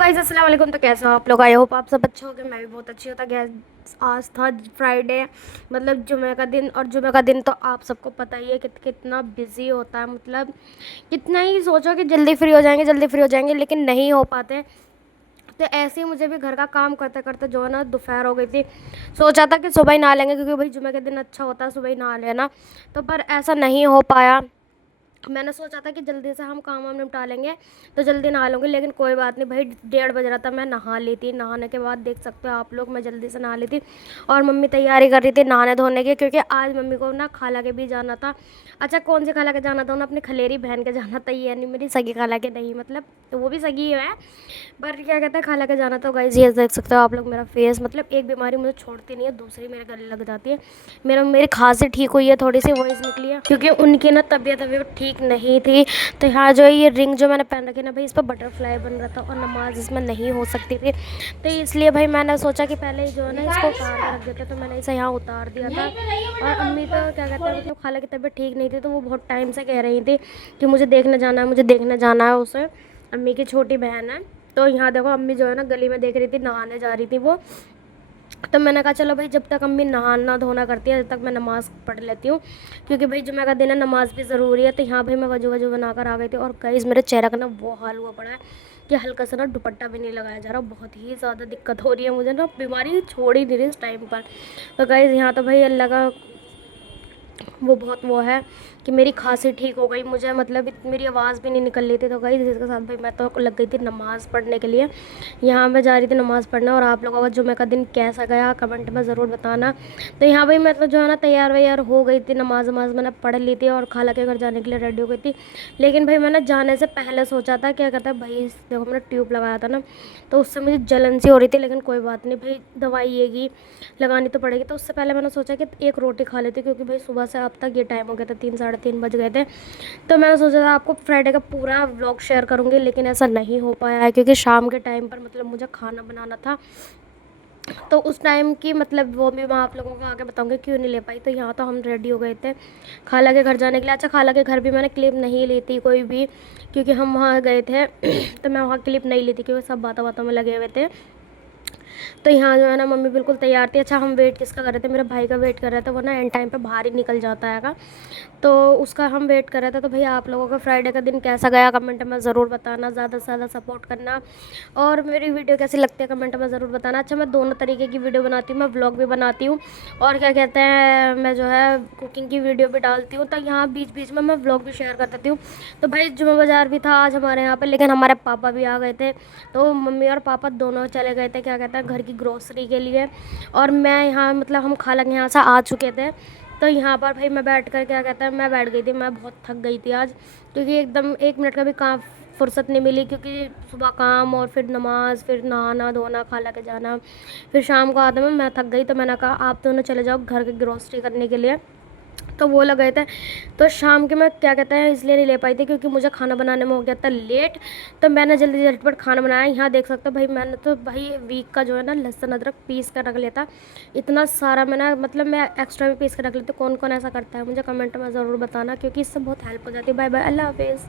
Guys अस्सलाम वालेकुम। तो कैसे हो आप लोग? आई होप आप सब अच्छे हो गए। मैं भी बहुत अच्छी होता गया। आज था फ्राइडे, मतलब जुमे का दिन। और जुमे का दिन तो आप सबको पता ही है कितना बिजी होता है। मतलब कितना ही सोचो कि जल्दी फ्री हो जाएंगे, जल्दी फ्री हो जाएंगे, लेकिन नहीं हो पाते। तो ऐसे ही मुझे भी घर का काम करते करते जो है ना दोपहर हो गई थी। सोचा था कि सुबह ही नहा लेंगे, क्योंकि भाई जुमे के दिन अच्छा होता है सुबह ही नहा लेना। तो पर ऐसा नहीं हो पाया। मैंने सोचा था कि जल्दी से हम काम वाम निपटा लेंगे तो जल्दी नहा लूँगी, लेकिन कोई बात नहीं भाई, 1:30 बज रहा था। मैं नहा ली थी। नहाने के बाद देख सकते हो आप लोग, मैं जल्दी से नहा ली थी। और मम्मी तैयारी कर रही थी नहाने धोने की, क्योंकि आज मम्मी को ना खाला के भी जाना था। अच्छा, कौन सी खाला के जाना था? उन्हें अपनी खलेरी बहन के जाना था, ये नहीं मेरी सगी खाला के नहीं, मतलब तो वो भी सगी है। पर क्या कहते हैं, खाला के जाना। तो गाइस ये देख सकते हो आप लोग, मेरा फेस, मतलब एक बीमारी मुझे छोड़ती नहीं है, दूसरी मेरे गले लग जाती है। मेरी खांसी ठीक हुई है, थोड़ी सी वॉइस निकली है, क्योंकि उनकी ना तबीयत अभी ठीक नहीं थी। तो यहाँ जो है ये रिंग जो मैंने पहन रखी ना भाई, इस पर बटरफ्लाई बन रहा था और नमाज इसमें नहीं हो सकती थी। तो इसलिए भाई मैंने सोचा कि पहले ही जो है ना इसको उतार के रख देते। तो मैंने इसे यहाँ उतार दिया था। और अम्मी तो क्या कहते हैं, मतलब खाला की तबीयत ठीक नहीं थी, तो वो बहुत टाइम से कह रही थी कि मुझे देखने जाना है, मुझे देखने जाना है उसे। अम्मी की छोटी बहन है। तो यहाँ देखो अम्मी जो है ना गली में देख रही थी, नहाने जा रही थी वो। तो मैंने कहा चलो भाई, जब तक अम्मी नहाना धोना करती है, जब तक मैं नमाज़ पढ़ लेती हूँ, क्योंकि भाई जुमे का दिन है, नमाज़ भी ज़रूरी है। तो यहाँ भाई मैं वजू वजू बनाकर आ गई थी। और गाइस मेरे चेहरा का ना वो हाल हुआ पड़ा है कि हल्का सा ना दुपट्टा भी नहीं लगाया जा रहा। बहुत ही ज़्यादा दिक्कत हो रही है मुझे ना, बीमारी छोड़ ही नहीं रही इस टाइम पर। तो गाइस यहाँ तो भाई अल्लाह का वो बहुत वो है कि मेरी खांसी ठीक हो गई। मुझे मतलब मेरी आवाज़ भी नहीं निकल रही थी। तो गाइस इसके साथ भाई मैं तो लग गई थी नमाज़ पढ़ने के लिए। यहाँ मैं जा रही थी नमाज़ पढ़ने। और आप लोगों का जुमे का दिन कैसा गया कमेंट में ज़रूर बताना। तो यहाँ भाई मैं तो जो है ना तैयार वैयार हो गई थी, नमाज़ वमाज़ मैंने पढ़ ली थी और खाला के घर जाने के लिए रेडी हो गई थी। लेकिन भाई मैंने जाने से पहले सोचा था, क्या कहता है भाई, देखो मैंने ट्यूब लगाया था ना, तो उससे मुझे जलन सी हो रही थी। लेकिन कोई बात नहीं भाई, दवाई ये लगानी तो पड़ेगी। तो उससे पहले मैंने सोचा कि एक रोटी खा लेती, क्योंकि भाई सुबह से अब तक ये टाइम हो गया था, 3 साढ़े 3 बज गए थे। तो मैंने सोचा था आपको फ्राइडे का पूरा व्लॉग शेयर करूँगी, लेकिन ऐसा नहीं हो पाया है, क्योंकि शाम के टाइम पर मतलब मुझे खाना बनाना था। तो उस टाइम की मतलब वो भी मैं आप लोगों को आगे बताऊंगी क्यों नहीं ले पाई। तो यहाँ तो हम रेडी हो गए थे खाला के घर जाने के लिए। अच्छा, खाला के घर भी मैंने क्लिप नहीं ली थी कोई भी, क्योंकि हम वहाँ गए थे तो मैं वहाँ क्लिप नहीं ली थी, क्योंकि सब बातों बातों में लगे हुए थे। तो यहाँ जो है ना मम्मी बिल्कुल तैयार थी। अच्छा, हम वेट किसका कर रहे थे? मेरे भाई का वेट कर रहे थे। वो ना एंड टाइम पे बाहर ही निकल जाता है, तो उसका हम वेट कर रहे थे। तो भैया आप लोगों का फ्राइडे का दिन कैसा गया कमेंट में ज़रूर बताना, ज़्यादा से ज़्यादा सपोर्ट करना। और मेरी वीडियो कैसी लगती है कमेंट में ज़रूर बताना। अच्छा, मैं दोनों तरीके की वीडियो बनाती हूँ, मैं व्लॉग भी बनाती हूँ और क्या कहते हैं, मैं जो है कुकिंग की वीडियो भी डालती हूँ। तो यहाँ बीच बीच में मैं व्लॉग भी शेयर कर देती हूँ। तो भाई जुम्मा बाज़ार भी था आज हमारे यहाँ पर, लेकिन हमारे पापा भी आ गए थे। तो मम्मी और पापा दोनों चले गए थे, क्या कहते हैं, घर की ग्रोसरी के लिए। और मैं यहाँ मतलब हम खाला के यहाँ से आ चुके थे। तो यहाँ पर भाई मैं बैठ कर क्या कहता है, मैं बैठ गई थी। मैं बहुत थक गई थी आज, क्योंकि एकदम 1 मिनट का भी काम फुर्सत नहीं मिली, क्योंकि सुबह काम और फिर नमाज, फिर नहाना धोना, खाला के जाना, फिर शाम को आते में मैं थक गई। तो मैंने कहा आप दोनों चले जाओ घर की ग्रोसरी करने के लिए। तो वो लग गए थे। तो शाम के मैं क्या कहते हैं इसलिए नहीं ले पाई थी, क्योंकि मुझे खाना बनाने में हो गया था लेट। तो मैंने जल्दी झटपट खाना बनाया। यहाँ देख सकते हो भाई, मैंने तो भाई वीक का जो है ना लहसुन अदरक पीस कर रख लिया था। इतना सारा मैंने, मतलब मैं एक्स्ट्रा भी पीस कर रख लेती हूँ। कौन कौन ऐसा करता है मुझे कमेंट में ज़रूर बताना, क्योंकि इससे बहुत हेल्प हो जाती है। बाय बाय, अल्लाह हाफिज़।